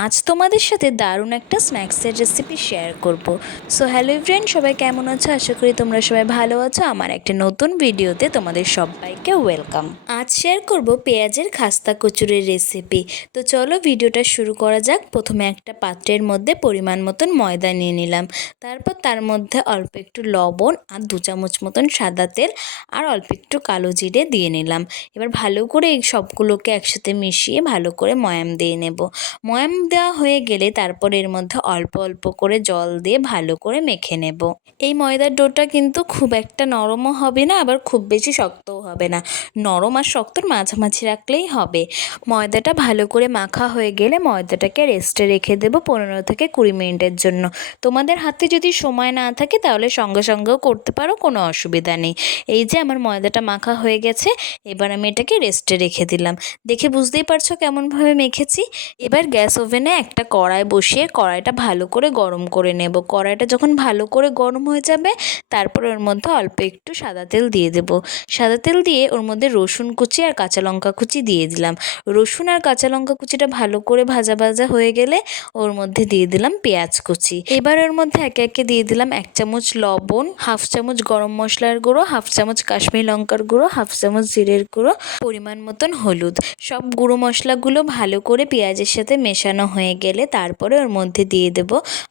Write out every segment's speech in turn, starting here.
আজ তোমাদের সাথে দারুণ একটা স্ন্যাক্সের রেসিপি শেয়ার করব। সো হ্যালো ফ্রেন্ড, সবাই কেমন আছো? আশা করি তোমরা সবাই ভালো আছো। আমার একটা নতুন ভিডিওতে তোমাদের সবাইকে ওয়েলকাম। আজ শেয়ার করব পেঁয়াজের খাস্তা কচুরির রেসিপি। তো চলো ভিডিওটা শুরু করা যাক। প্রথমে একটা পাত্রের মধ্যে পরিমাণ মতন ময়দা নিয়ে নিলাম। তারপর তার মধ্যে অল্প একটু লবণ আর 2 চামচ মতন সাদা তেল আর অল্প একটু কালো জিরে দিয়ে নিলাম। এবার ভালো করে এই সবগুলোকে একসাথে মিশিয়ে ভালো করে ময়াম দিয়ে নেব। ময়াম দেওয়া হয়ে গেলে তারপর এর মধ্যে অল্প অল্প করে জল দিয়ে ভালো করে মেখে নেব। এই ময়দার ডোটা কিন্তু খুব একটা নরমও হবে না, আবার খুব বেশি শক্তও হবে না। নরম আর শক্তর মাঝামাঝি রাখলেই হবে। ময়দাটা ভালো করে মাখা হয়ে গেলে ময়দাটাকে রেস্টে রেখে দেবো 15 থেকে 20 মিনিটের জন্য। তোমাদের হাতে যদি সময় না থাকে তাহলে সঙ্গে সঙ্গেও করতে পারো, কোনো অসুবিধা নেই। এই যে আমার ময়দাটা মাখা হয়ে গেছে, এবার আমি এটাকে রেস্টে রেখে দিলাম। দেখে বুঝতেই পারছো কেমনভাবে মেখেছি। এবার গ্যাস ওভেনে একটা কড়াই বসিয়ে কড়াইটা ভালো করে গরম করে নেব। কড়াইটা যখন ভালো করে গরম হয়ে যাবে তারপর ওর মধ্যে অল্প একটু সাদা তেল দিয়ে দেব। সাদা তেল দিয়ে ওর মধ্যে রসুন কুচি আর কাঁচা লঙ্কা কুচি দিয়ে দিলাম। রসুন আর কাঁচা লঙ্কা কুচিটা ভালো করে ভাজা ভাজা হয়ে গেলে ওর মধ্যে দিয়ে দিলাম পেঁয়াজ কুচি। এবার ওর মধ্যে একে একে দিয়ে দিলাম 1 চামচ লবণ, 1/2 চামচ গরম মশলার গুঁড়ো, 1/2 চামচ কাশ্মীরি লঙ্কার গুঁড়ো, 1/2 চামচ জিরের গুঁড়ো, পরিমাণ মতন হলুদ। সব গুঁড়ো মশলাগুলো ভালো করে পেঁয়াজের সাথে মেশানো হয়ে গেলে তারপরে ওর মধ্যে দিয়ে দেব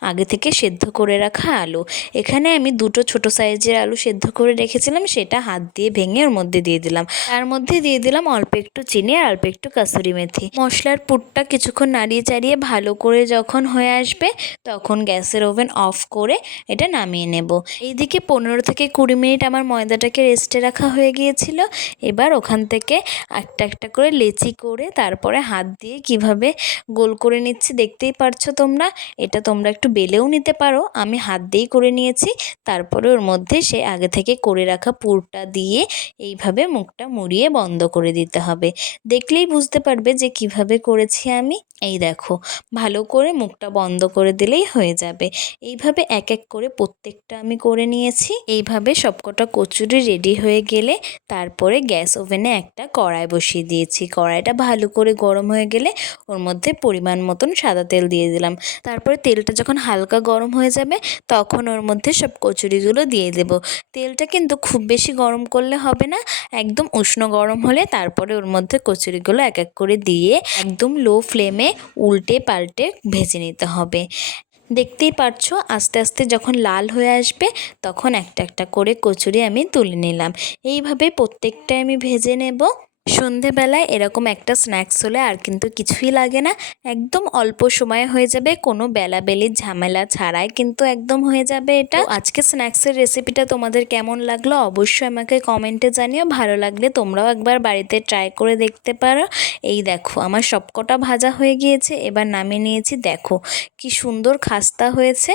আগে থেকে সেদ্ধ করে রাখা আলু। এখানে আমি 2টো ছোটো সাইজের আলু সেদ্ধ করে রেখেছিলাম, সেটা হাত দিয়ে ভেঙে ওর মধ্যে দিয়ে দিলাম। তার মধ্যে দিয়ে দিলাম অল্প একটু চিনি আর অল্প একটু কাসুরি মেথি। মশলার পুরটা কিছুক্ষণ নাড়িয়ে চাড়িয়ে ভালো করে যখন হয়ে আসবে তখন গ্যাসের ওভেন অফ করে এটা নামিয়ে নেব। এইদিকে 15 থেকে 20 মিনিট আমার ময়দাটাকে রেস্টে রাখা হয়ে গিয়েছিল। এবার ওখান থেকে একটা একটা করে লেচি করে তারপরে হাত দিয়ে কিভাবে গোল করে নিচ্ছি দেখতেই পারছো তোমরা। এটা তোমরা একটু বেলেও নিতে পারো, আমি হাত দিয়েই করে নিয়েছি। তারপরে ওর মধ্যে সে আগে থেকে করে রাখা পুরটা দিয়ে এইভাবে মুখটা মুড়িয়ে বন্ধ করে দিতে হবে। দেখলেই বুঝতে পারবে যে কিভাবে করেছি আমি। এই দেখো, ভালো করে মুখটা বন্ধ করে দিলেই হয়ে যাবে। এইভাবে এক এক করে প্রত্যেকটা আমি করে নিয়েছি। এইভাবে সবকটা কচুরি রেডি হয়ে গেলে তারপরে গ্যাস ওভেনে একটা কড়াই বসিয়ে দিয়েছি। কড়াইটা ভালো করে গরম হয়ে গেলে ওর মধ্যে পরিমাণ মতন সাদা তেল দিয়ে দিলাম। তারপরে তেলটা যখন হালকা গরম হয়ে যাবে তখন ওর মধ্যে সব কচুরিগুলো দিয়ে দেব। তেলটা কিন্তু খুব বেশি গরম করলে হবে না, একদম উষ্ণ গরম হলে তারপরে ওর মধ্যে কচুরিগুলো এক এক করে দিয়ে একদম লো ফ্লেমে উল্টে পাল্টে ভেজে নিতে হবে। দেখতেই পারছো আস্তে আস্তে যখন লাল হয়ে আসবে তখন একটা একটা করে কচুরি আমি তুলে নিলাম। এইভাবে প্রত্যেকটা আমি ভেজে নেব। সন্ধেবেলায় এরকম একটা স্ন্যাক্স হলে আর কিন্তু কিছুই লাগে না, একদম অল্প সময়ে হয়ে যাবে, কোনো বেলাবেলির ঝামেলা ছাড়াই কিন্তু একদম হয়ে যাবে এটা। আজকে স্ন্যাক্সের রেসিপিটা তোমাদের কেমন লাগলো অবশ্যই আমাকে কমেন্টে জানিও। ভালো লাগলে তোমরাও একবার বাড়িতে ট্রাই করে দেখতে পারো। এই দেখো আমার সবকটা ভাজা হয়ে গিয়েছে, এবার নামিয়ে নিয়েছি। দেখো কি সুন্দর খাস্তা হয়েছে,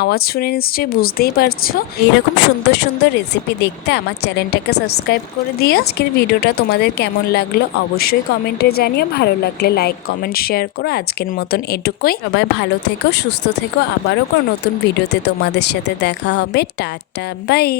আওয়াজ শুনে নিশ্চয়ই বুঝতেই পারছো। এইরকম সুন্দর সুন্দর রেসিপি দেখতে আমার চ্যানেলটাকে সাবস্ক্রাইব করে দিও। আজকের ভিডিওটা তোমাদের কেমন লাগলো অবশ্যই কমেন্টে জানিও। ভালো লাগলে লাইক কমেন্ট শেয়ার করো। আজকের মতন এটুকুই। সবাই ভালো থেকো, সুস্থ থেকো। আবারও কোনো নতুন ভিডিওতে তোমাদের সাথে দেখা হবে। Tata, by.